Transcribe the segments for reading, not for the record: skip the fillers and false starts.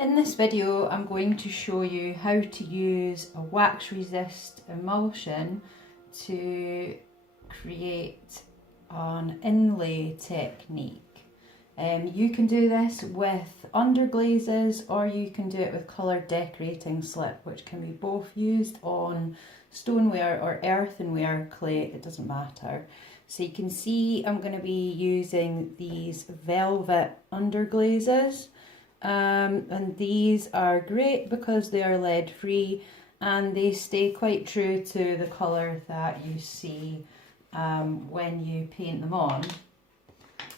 In this video, I'm going to show you how to use a wax resist emulsion to create an inlay technique. You can do this with underglazes or you can do it with colour decorating slip, which can be both used on stoneware or earthenware clay, it doesn't matter. So you can see I'm going to be using these velvet underglazes. And these are great because they are lead free and they stay quite true to the colour that you see when you paint them on.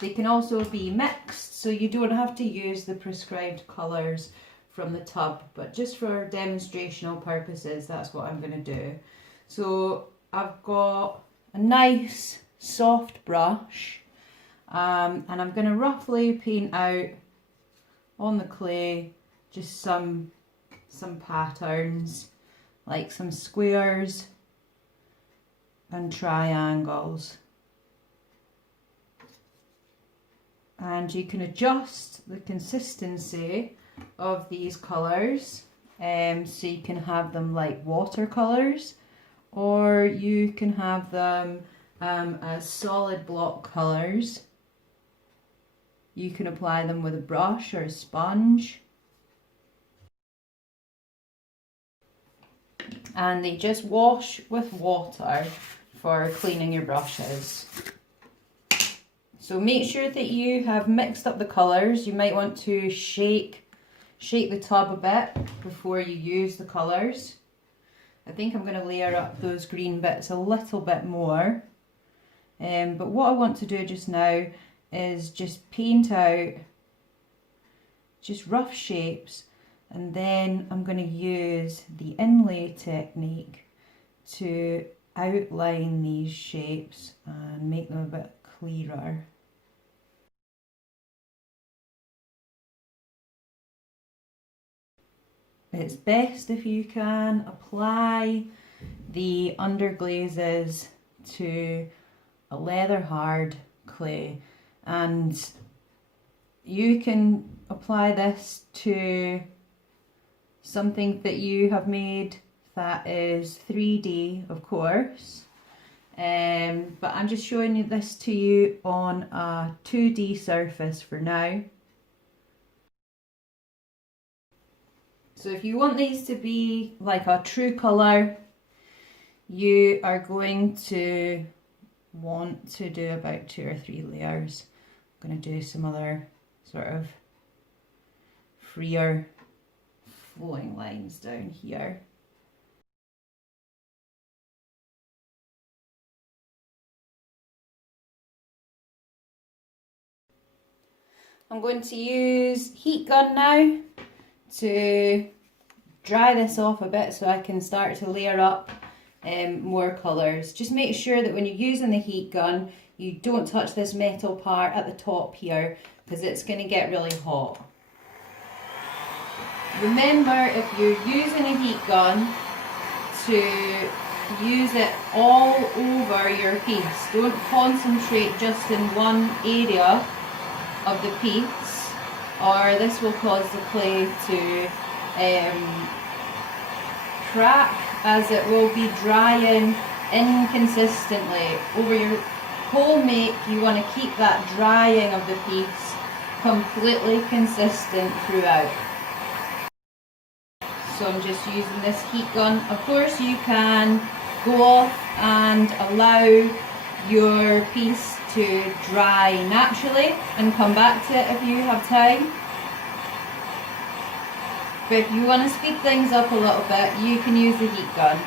They can also be mixed, so you don't have to use the prescribed colours from the tub, but just for demonstrational purposes, that's what I'm going to do. So I've got a nice soft brush and I'm going to roughly paint out on the clay just some patterns, like some squares and triangles, and you can adjust the consistency of these colours, so you can have them like watercolours or you can have them as solid block colours. You can apply them with a brush or a sponge. And they just wash with water for cleaning your brushes. So make sure that you have mixed up the colours. You might want to shake the tub a bit before you use the colours. I think I'm going to layer up those green bits a little bit more. But what I want to do just now is just paint out just rough shapes, and then I'm going to use the inlay technique to outline these shapes and make them a bit clearer. It's best if you can apply the underglazes to a leather hard clay, and you can apply this to something that you have made that is 3D, of course, but I'm just showing you this to you on a 2D surface for now. So if you want these to be like a true colour, you are going to want to do about 2 or 3 layers. I'm going to do some other sort of freer flowing lines down here. I'm going to use heat gun now to dry this off a bit so I can start to layer up more colours. Just make sure that when you're using the heat gun you don't touch this metal part at the top here because it's going to get really hot. Remember, if you're using a heat gun, to use it all over your piece. Don't concentrate just in one area of the piece, or this will cause the clay to crack, as it will be drying inconsistently. Over your whole make, you want to keep that drying of the piece completely consistent throughout. So I'm just using this heat gun. Of course you can go off and allow your piece to dry naturally and come back to it if you have time. But if you want to speed things up a little bit, you can use the heat gun.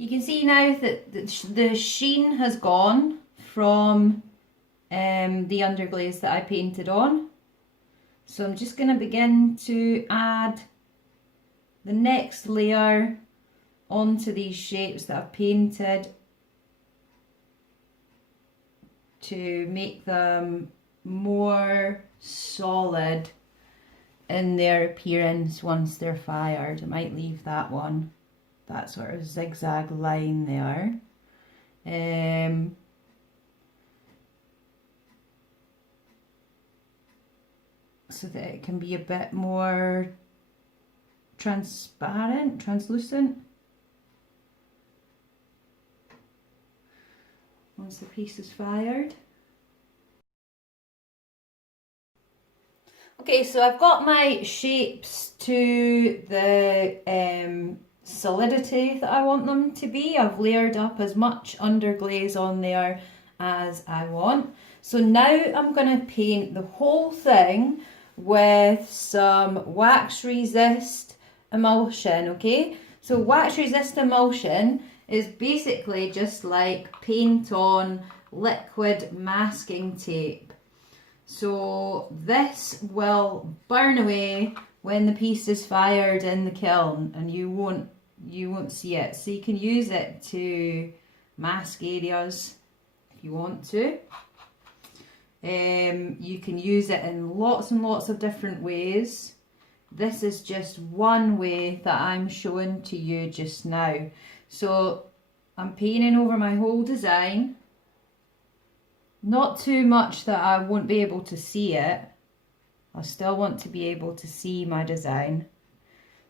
You can see now that the sheen has gone from the underglaze that I painted on. So I'm just going to begin to add the next layer onto these shapes that I've painted to make them more solid in their appearance once they're fired. I might leave that one, that sort of zigzag line there. so that it can be a bit more transparent, translucent. Once the piece is fired. Okay, so I've got my shapes to the solidity that I want them to be. I've layered up as much underglaze on there as I want. So now I'm going to paint the whole thing with some wax resist emulsion, okay? So wax resist emulsion is basically just like paint on liquid masking tape. So this will burn away when the piece is fired in the kiln, and you won't see it. So you can use it to mask areas if you want to. You can use it in lots and lots of different ways. This is just one way that I'm showing to you just now. So I'm painting over my whole design. Not too much that I won't be able to see it. I still want to be able to see my design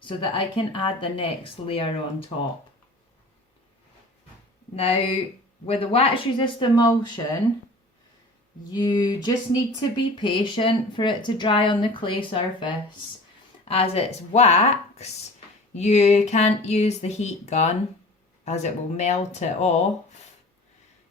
so that I can add the next layer on top. Now, with the wax resist emulsion, you just need to be patient for it to dry on the clay surface. As it's wax, you can't use the heat gun as it will melt it off.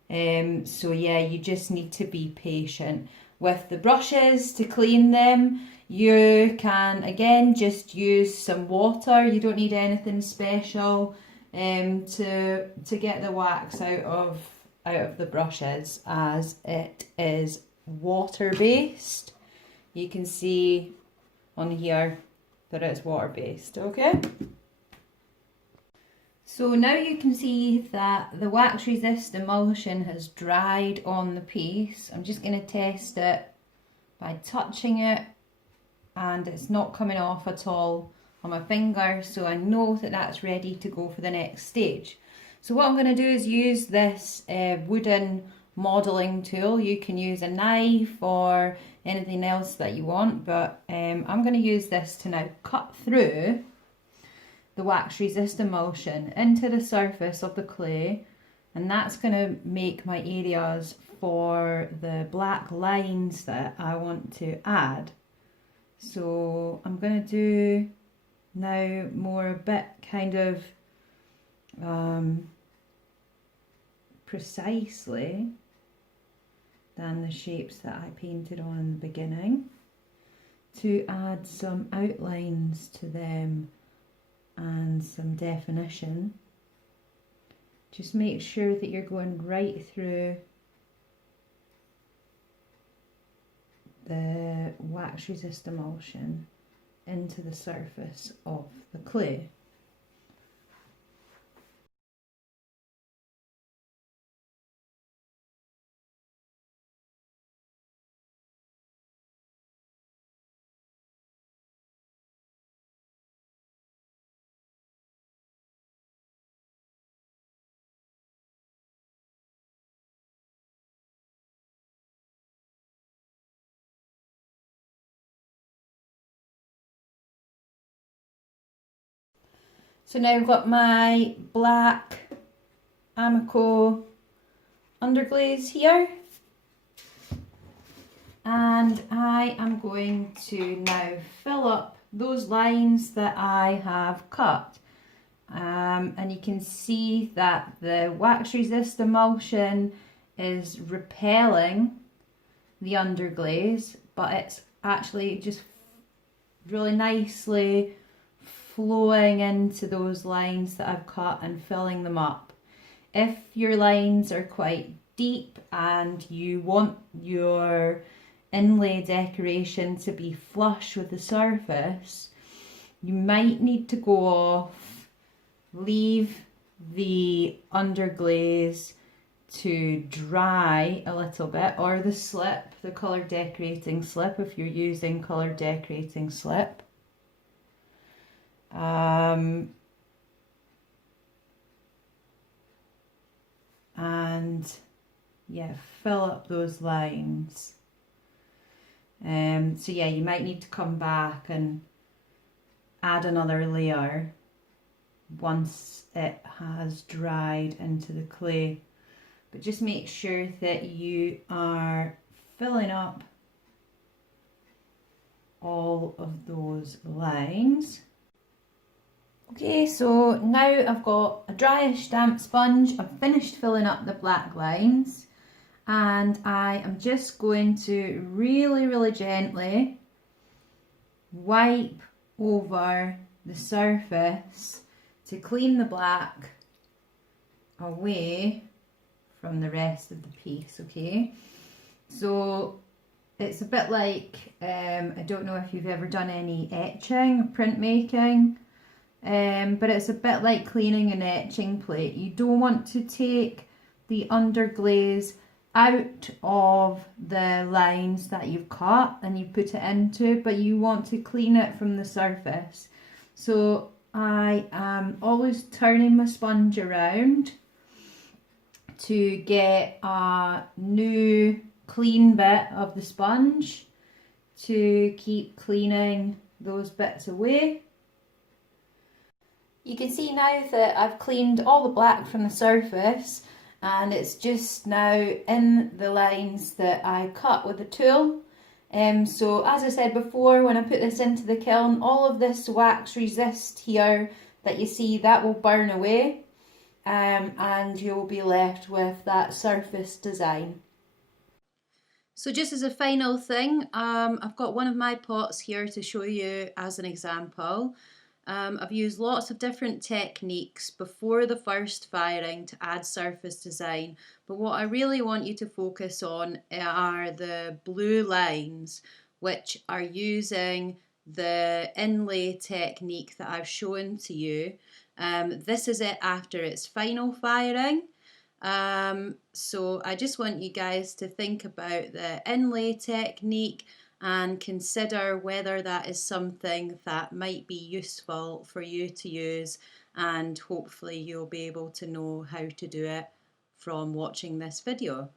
So yeah, you just need to be patient. With the brushes to clean them, you can again just use some water. You don't need anything special to get the wax out of the brushes, as it is water based. You can see on here that it's water based, okay? So now you can see that the wax resist emulsion has dried on the piece. I'm just going to test it by touching it, and it's not coming off at all on my finger, so I know that that's ready to go for the next stage. So what I'm going to do is use this wooden modelling tool. You can use a knife or anything else that you want, but I'm going to use this to now cut through the wax resist emulsion into the surface of the clay, and that's going to make my areas for the black lines that I want to add. So I'm going to do now more a bit kind of precisely than the shapes that I painted on in the beginning, to add some outlines to them and some definition. Just make sure that you're going right through the wax resist emulsion into the surface of the clay. So now I've got my black Amico underglaze here, and I am going to now fill up those lines that I have cut. And you can see that the wax resist emulsion is repelling the underglaze, but it's actually just really nicely flowing into those lines that I've cut and filling them up. If your lines are quite deep and you want your inlay decoration to be flush with the surface, you might need to go off, leave the underglaze to dry a little bit, or the slip, the colour decorating slip, if you're using colour decorating slip. And yeah, fill up those lines. So yeah, you might need to come back and add another layer once it has dried into the clay. But just make sure that you are filling up all of those lines. Okay, so now I've got a dryish damp sponge. I've finished filling up the black lines, and I am just going to really gently wipe over the surface to clean the black away from the rest of the piece. Okay, so it's a bit like, I don't know if you've ever done any etching, printmaking, but it's a bit like cleaning an etching plate. You don't want to take the underglaze out of the lines that you've cut and you put it into, but you want to clean it from the surface. So I am always turning my sponge around to get a new clean bit of the sponge to keep cleaning those bits away. You can see now that I've cleaned all the black from the surface, and it's just now in the lines that I cut with the tool. So as I said before, when I put this into the kiln, all of this wax resist here that you see, that will burn away, and you'll be left with that surface design. So just as a final thing, I've got one of my pots here to show you as an example. I've used lots of different techniques before the first firing to add surface design, but what I really want you to focus on are the blue lines, which are using the inlay technique that I've shown to you. This is it after its final firing. So I just want you guys to think about the inlay technique and consider whether that is something that might be useful for you to use, and hopefully you'll be able to know how to do it from watching this video.